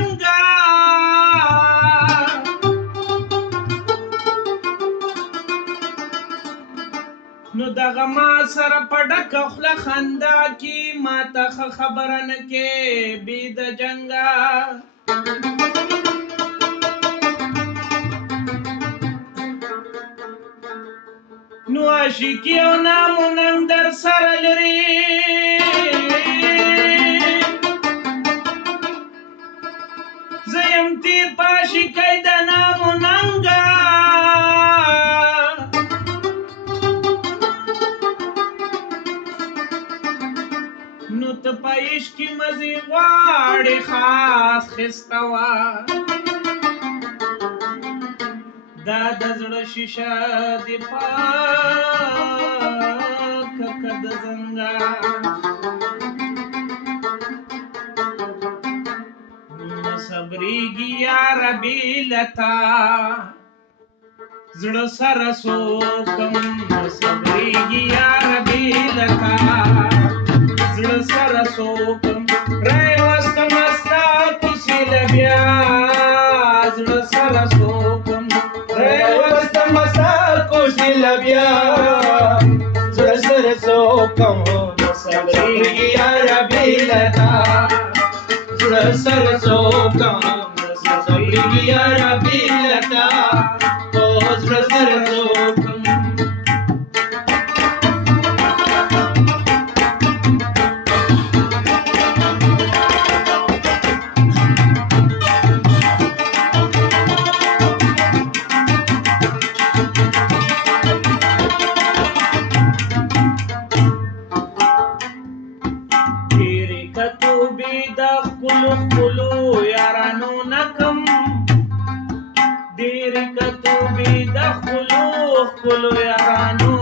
ننګا نو دغه ما سره په ډکه خوله خندا کې ما ته خبره نه کې بې د جنګه نو عاشقي او نام و ننګ در سره لري زه یم تیر په عاشقۍ د نام و ننګه نو ته په عشق کې مزې غواړې خاص ښایسته وه دا د زړه شیشه دې پاکه که د زنګا نه صبرېږي یاره بې له تا زړه سره څوکم نه صبرېږي یاره بې له تا زړه سره څوکم راوستمه ستا کوڅې له بیا زړه سره څوکم راوستمه ستا کوڅې له بیا زړه سره څوکم نه صبرېږي یاره بې له تا زړه سره څوکم نه صبرېږي یاره بې له تا زړه سره څوکم خپلو یارانو نکم ډېرې کتوبې د خپلو یارانو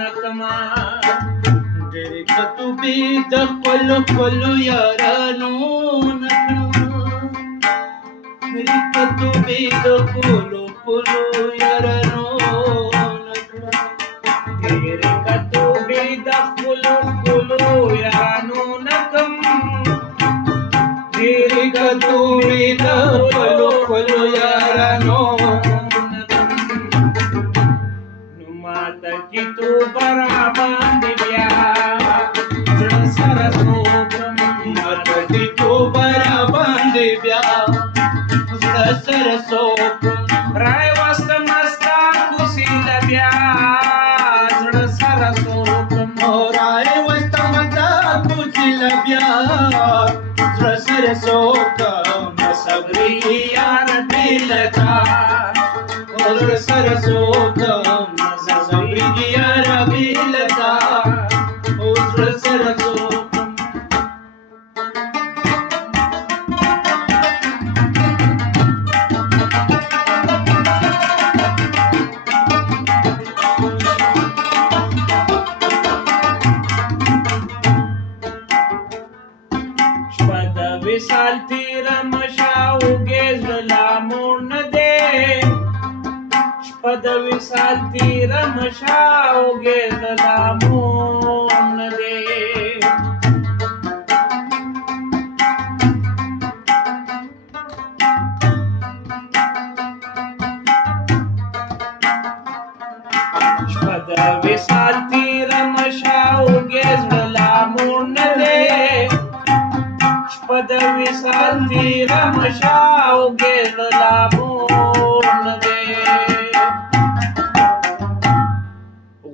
نکما ډېرې کتوبې د خپلو یارانو نکما ډېرې کتوبې د خپلو یارانو نکما ډېرې کتوبې د خپلو یارانو نکم ډېرې کتوبې د خپلو یارانو نو ماته کتوبه راباندې بیا زړه سره څوکم ماته کتوبه راباندې بیا زړه سره څوکم راوستمه ستا کوڅې له بیا زړه سره څوکم راوستمه ستا کوڅې له بیا زړه سره څوکم نه صبرېږي یاره بې له تا زړه سره څوکم نه صبرېږي یاره بې له تا زړه سره څوکم وصال تیره مشه اوږې زړه لا موړ نه دی شپه د وصال تیره مشه اوږې زړه لا موړ نه دی شپه د وصال تیره مشه اوږې زړه لا موړ نه دی د وصال تیره مشه اوږې زړه لا موړ نه دی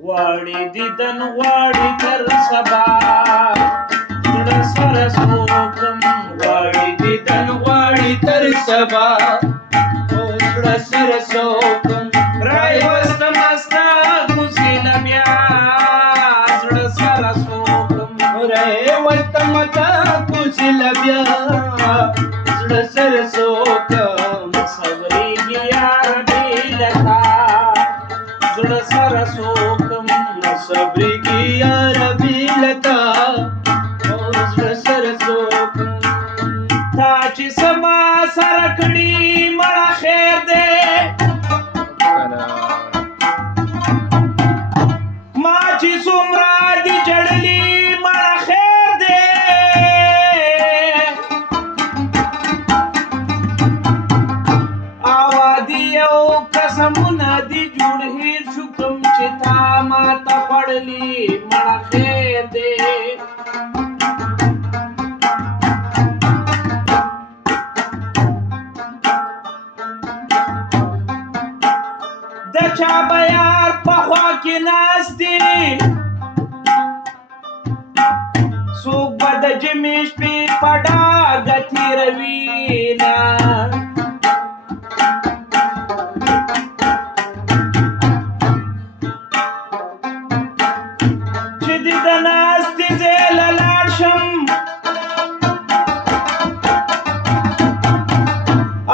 غواړي دیدن غواړي تر سبا زړه سره څوکم غواړي دیدن غواړي تر سبا زړه سره څوکم راوستمه ستا کوڅې له بیا زړه سره څوکم راوستمه ستا کوڅې له بیا زړه سره څوکم نه صبرېږي یاره بې له تا زړه سره څوکم نه صبرېږي یاره بې له تا زړه سره څوکم تا چې څه ما سره کړي مړه خیر دی ما چې څومره دي جړلي مړه خیر دی بیار په خوا کې ناست دي څوک به د جمعې شپې په ډاګه تېروينه چې د ده ناستې ځای له لاړ شم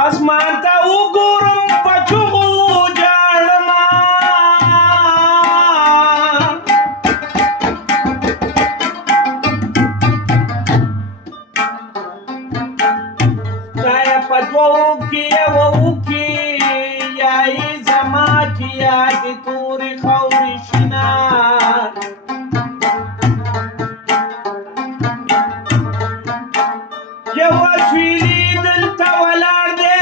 اسمان ته وګورم په چغو جاړمه خدایه په دوو کې یوه وکړي یا یې زما چې یا د تورې خاورې شینه یو اسویلي دلته ولاړ دی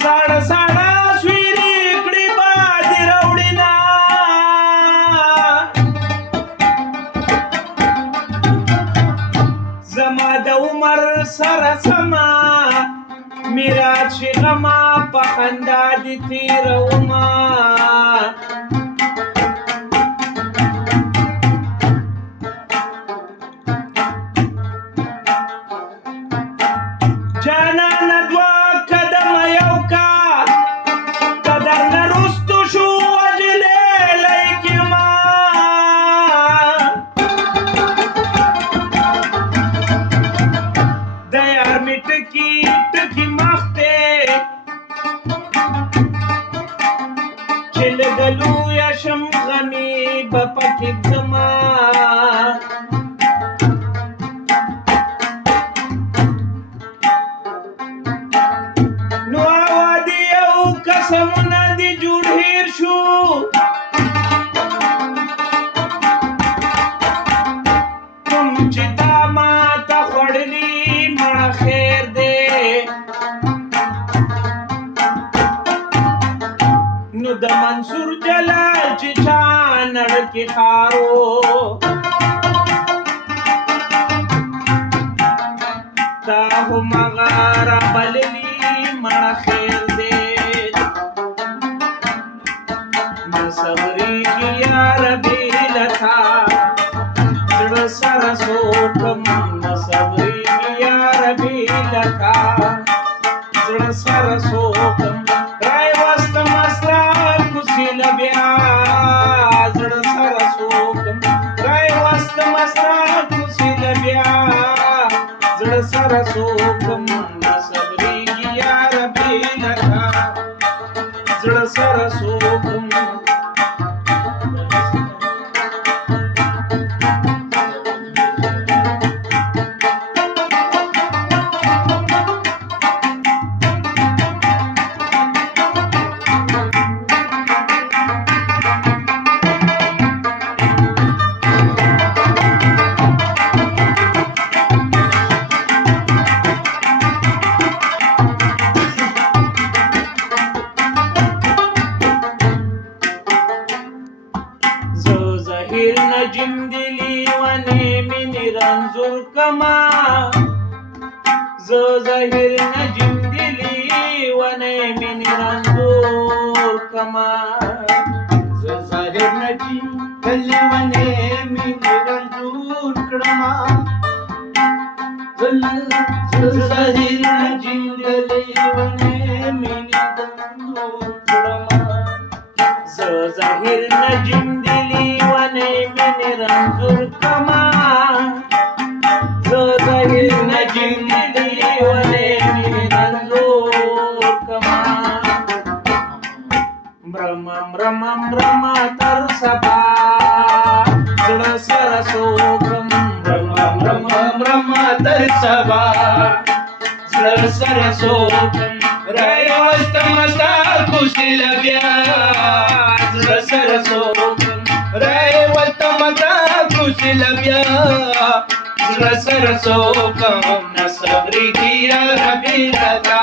ساړه ساړه اسویلي کړي باد راوړینه زما د عمر سره سمه میراث شي غمه په خندا دې تېرومه جانانه دوه قدمه یو کا که درنه رستو شو وجلی لیکې ما د یار مې ټکي ټکي مخ دی چې لږه لویه شم غمې به پکې ځمه نو هوا د یو قسمونه دې جوړ هېر شو کوم چې تا ماته خوړلي مړه خیر دی نو د منصور جلال چې چا نړ کې خارو تا هم هغه رابللي مړه خیر دی نه صبرېږي یاره بې له تا زړه سره څوکم نه صبرېږي یاره بې له تا زړه سره څوکم راوستمه ستا کوڅې له بیا زړه سره څوکم راوستمه ستا کوڅې له بیا زړه سره څوکم نه صبرېږي یاره بې له تا زړه سره څوکم زهیر نجم دلی ونې مینې رنځور کما زه زهیر نجم دلی ونې مینې رنځور کما زه زهیر نجم دلی ونې مینې رنځور کړما زه زهیر نجم دلی ونې مینې رنځور کړما زه زهیر نجم دلی ونې مینې رنځور کما زه زهیر نجم دلی ونې مینې رنځور کما مرمه مرمه مرمه تر سبا زړه سره څوکم مرمه مرمه مرمه تر سبا زړه سره څوکم راوستمه ستا کوڅې له بیا زړه سره څوکم راوستمه ستا کوڅې له بیا زړه سره څوکم نه صبرېږي یاره بې له تا